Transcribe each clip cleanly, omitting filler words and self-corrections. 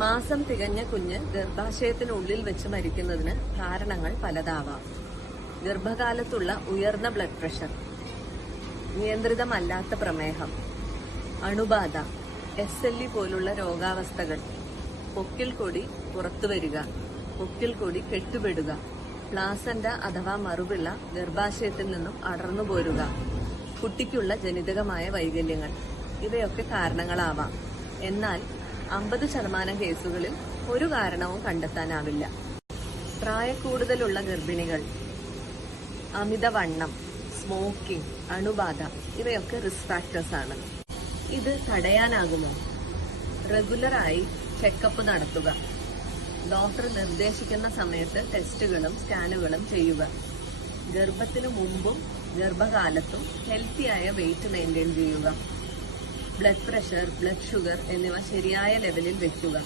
മാസം തികഞ്ഞ കുഞ്ഞ് ഗർഭാശയത്തിനുള്ളിൽ വെച്ച് മരിക്കുന്നതിന് കാരണങ്ങൾ പലതാവാം. ഗർഭകാലത്തുള്ള ഉയർന്ന ബ്ലഡ് പ്രഷർ, നിയന്ത്രിതമല്ലാത്ത പ്രമേഹം, അണുബാധ, SLE പോലുള്ള രോഗാവസ്ഥകൾ, പൊക്കിൾ കൊടി പുറത്തുവരിക, പൊക്കിൾ കൊടി കെട്ടുപെടുക, പ്ലാസന്റ അഥവാ മറുപിള്ള ഗർഭാശയത്തിൽ നിന്നും അടർന്നു പോരുക, കുട്ടിക്കുള്ള ജനിതകമായ വൈകല്യങ്ങൾ ഇവയൊക്കെ കാരണങ്ങളാവാം. എന്നാൽ 50% കേസുകളിൽ ഒരു കാരണവും കണ്ടെത്താനാവില്ല. പ്രായക്കൂടുതലുള്ള ഗർഭിണികൾ, അമിതവണ്ണം, സ്മോക്കിംഗ്, അണുബാധ ഇവയൊക്കെ റിസ്ക് ഫാക്ടേഴ്സ് ആണ്. ഇത് തടയാനാകുമോ? റെഗുലറായി ചെക്കപ്പ് നടത്തുക. ഡോക്ടർ നിർദ്ദേശിക്കുന്ന സമയത്ത് ടെസ്റ്റുകളും സ്കാനുകളും ചെയ്യുക. ഗർഭത്തിനു മുമ്പും ഗർഭകാലത്തും ഹെൽത്തിയായ വെയിറ്റ് മെയിൻറ്റെയിൻ ചെയ്യുക. ബ്ലഡ് പ്രഷർ, ബ്ലഡ് ഷുഗർ എന്നിവ ശരിയായ ലെവലിൽ വെക്കുക.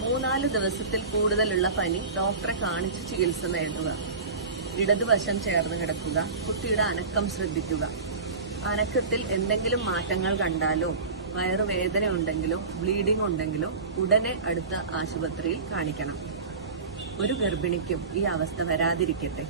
3-4 ദിവസത്തിൽ കൂടുതലുള്ള പനി ഡോക്ടറെ കാണിച്ച് ചികിത്സ നേടുക. ഇടതുവശം ചേർന്ന് കിടക്കുക. കുട്ടിയുടെ അനക്കം ശ്രദ്ധിക്കുക. അനക്കത്തിൽ എന്തെങ്കിലും മാറ്റങ്ങൾ കണ്ടാലോ വയറുവേദന ഉണ്ടെങ്കിലോ ബ്ലീഡിംഗ് ഉണ്ടെങ്കിലോ ഉടനെ അടുത്ത ആശുപത്രിയിൽ കാണിക്കണം. ഒരു ഗർഭിണിക്കും ഈ അവസ്ഥ വരാതിരിക്കട്ടെ.